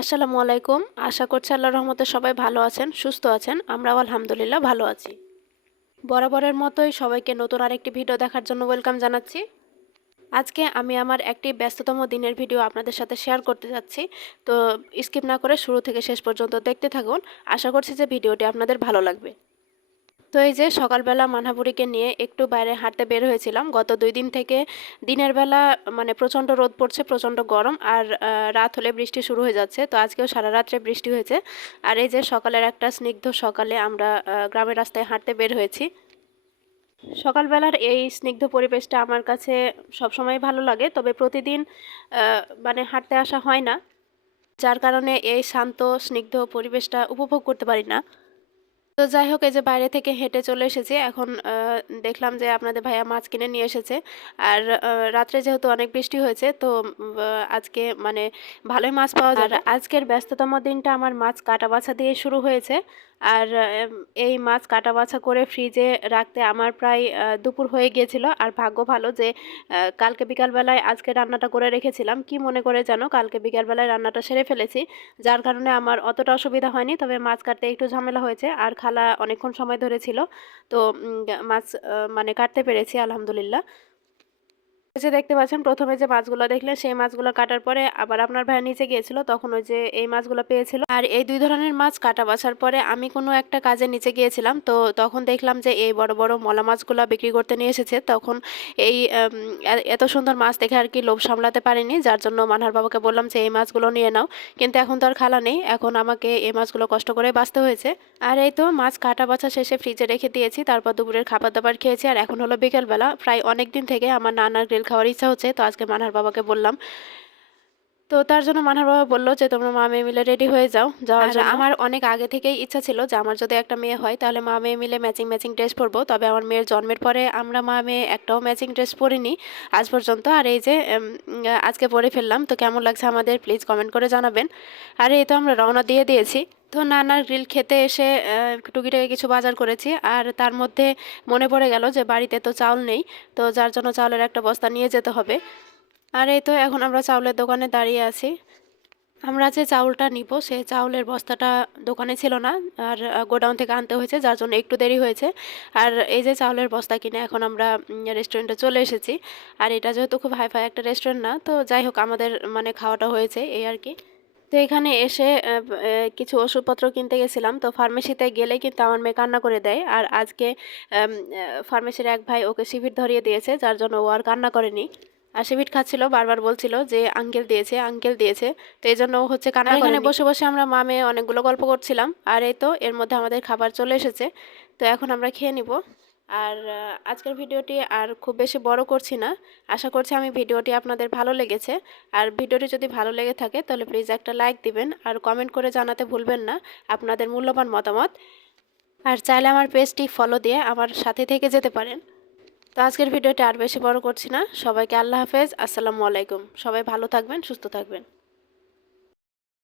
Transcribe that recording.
আসসালামু আলাইকুম। আশা করছি আল্লাহর রহমতে সবাই ভালো আছেন, সুস্থ আছেন। আমরাও আলহামদুলিল্লাহ ভালো আছি। বরাবরের মতোই সবাইকে নতুন আরেকটি ভিডিও দেখার জন্য ওয়েলকাম জানাচ্ছি। আজকে আমি আমার একটি ব্যস্ততম দিনের ভিডিও আপনাদের সাথে শেয়ার করতে যাচ্ছি। তো স্কিপ না করে শুরু থেকে শেষ পর্যন্ত দেখতে থাকুন। আশা করছি যে ভিডিওটি আপনাদের ভালো লাগবে। তো এই যে সকালবেলা মানহাবুড়িকে নিয়ে একটু বাইরে হাঁটতে বের হয়েছিলাম। গত 2 দিন থেকে দিনের বেলা মানে প্রচণ্ড রোদ পড়ছে, প্রচণ্ড গরম, আর রাত হলে বৃষ্টি শুরু হয়ে যাচ্ছে। তো আজকেও সারা রাত্রে বৃষ্টি হয়েছে। আর এই যে সকালের একটা স্নিগ্ধ সকালে আমরা গ্রামের রাস্তায় হাঁটতে বের হয়েছি। সকালবেলার এই স্নিগ্ধ পরিবেশটা আমার কাছে সবসময় ভালো লাগে, তবে প্রতিদিন মানে হাঁটতে আসা হয় না, যার কারণে এই শান্ত স্নিগ্ধ পরিবেশটা উপভোগ করতে পারি না। তো যাই হোক, এই যে বাইরে থেকে হেঁটে চলে এসেছি। এখন দেখলাম যে আপনাদের ভাইয়া মাছ কিনে নিয়ে এসেছে। আর রাত্রে যেহেতু অনেক বৃষ্টি হয়েছে, তো আজকে মানে ভালোই মাছ পাওয়া যাবে। আজকের ব্যস্ততম দিনটা আমার মাছ কাটা বাছা দিয়ে শুরু হয়েছে। আর এই মাছ কাটা বাছা করে ফ্রিজে রাখতে আমার প্রায় দুপুর হয়ে গিয়েছিল। আর ভাগ্য ভালো যে কালকে বিকালবেলায় আজকে রান্নাটা করে রেখেছিলাম। কি মনে করে যেন কালকে বিকালবেলায় রান্নাটা সেরে ফেলেছি, যার কারণে আমার অতটা অসুবিধা হয়নি। তবে মাছ কাটতে একটু ঝামেলা হয়েছে, আর খালা অনেকক্ষণ সময় ধরেছিল। তো মাছ মানে কাটতে পেরেছি আলহামদুলিল্লাহ। এই যে দেখতে পাচ্ছেন, প্রথমে যে মাছগুলো দেখলেন সেই মাছগুলো কাটার পরে আবার আপনার ভাই নিচে গিয়েছিল, তখন ওই যে এই মাছগুলো পেয়েছিল। আর এই দুই ধরনের মাছ কাটা বাছার পরে আমি কোনো একটা কাজে নিচে গিয়েছিলাম, তো তখন দেখলাম যে এই বড় বড় মলা মাছগুলো বিক্রি করতে নিয়ে এসেছে। তখন এই এত সুন্দর মাছ দেখে আর কি লোভ সামলাতে পারিনি, যার জন্য মানহার বাবাকে বললাম যে এই মাছগুলো নিয়ে নাও। কিন্তু এখন তো আর খালা নেই, এখন আমাকে এই মাছগুলো কষ্ট করে বাছতে হয়েছে। আর এই তো মাছ কাটা বাছা শেষে ফ্রিজে রেখে দিয়েছি। তারপর দুপুরের খাবার দাবার খেয়েছি। আর এখন হলো বিকেলবেলা, প্রায় অনেক দিন থেকে আমার নানার গ্রিল খাওয়ার ইচ্ছা হচ্ছে। তো আজকে মানহার বাবাকে বললাম, তো তার জন্য মানহার বাবা বললো যে তোমরা মা মেয়ে মিলে রেডি হয়ে যাওয়ার জন্য। আমার অনেক আগে থেকেই ইচ্ছা ছিল যে আমার যদি একটা মেয়ে হয় তাহলে মা মেয়ে মিলে ম্যাচিং ম্যাচিং ড্রেস পরবো। তবে আমার মেয়ের জন্মের পরে আমরা মা মেয়ে একটাও ম্যাচিং ড্রেস পরিনি আজ পর্যন্ত। আর এই যে আজকে পরে ফেললাম। তো কেমন লাগছে আমাদের প্লিজ কমেন্ট করে জানাবেন। আর এই তো আমরা রওনা দিয়ে দিয়েছি। তো নানার গ্রিল খেতে এসে টুকিটাকি কিছু বাজার করেছি। আর তার মধ্যে মনে পড়ে গেল যে বাড়িতে তো চাউল নেই, তো যার জন্য চাউলের একটা বস্তা নিয়ে যেতে হবে। আর এই তো এখন আমরা চাউলের দোকানে দাঁড়িয়ে আছি। আমরা যে চাউলটা নিব সেই চাউলের বস্তাটা দোকানে ছিল না, আর গোডাউন থেকে আনতে হয়েছে, যার জন্য একটু দেরি হয়েছে। আর এই যে চাউলের বস্তা কিনে এখন আমরা রেস্টুরেন্টে চলে এসেছি। আর এটা যেহেতু খুব হাইফাই একটা রেস্টুরেন্ট না, তো যাই হোক আমাদের মানে খাওয়াটা হয়েছে এই আর কি। তো এখানে এসে কিছু ওষুধপত্র কিনতে গেছিলাম। তো ফার্মেসিতে গেলে কিন্তু আমার মেয়ে কান্না করে দেয়। আর আজকে ফার্মেসির এক ভাই ওকে শিবির ধরিয়ে দিয়েছে, যার জন্য ও আর কান্না করেনি। আর শিবির খাচ্ছিল, বারবার বলছিল যে আঙ্কেল দিয়েছে, আঙ্কেল দিয়েছে। তো এই জন্য ও হচ্ছে কান্না করেনি। এখানে বসে বসে আমরা মা মেয়ে অনেকগুলো গল্প করছিলাম। আর এই তো এর মধ্যে আমাদের খাবার চলে এসেছে। তো এখন আমরা খেয়ে নিব। আর আজকের ভিডিওটি আর খুব বেশি বড় করছি না। আশা করছি আমি ভিডিওটি আপনাদের ভালো লেগেছে। আর ভিডিওটি যদি ভালো লেগে থাকে তাহলে প্লিজ একটা লাইক দিবেন, আর কমেন্ট করে জানাতে ভুলবেন না আপনাদের মূল্যবান মতামত। আর চাইলে আমার পেজটি ফলো দিয়ে আমার সাথে থেকে যেতে পারেন। তো আজকের ভিডিওটি আর বেশি বড় করছি না। সবাইকে আল্লাহ হাফেজ, আসসালামু আলাইকুম। সবাই ভালো থাকবেন, সুস্থ থাকবেন।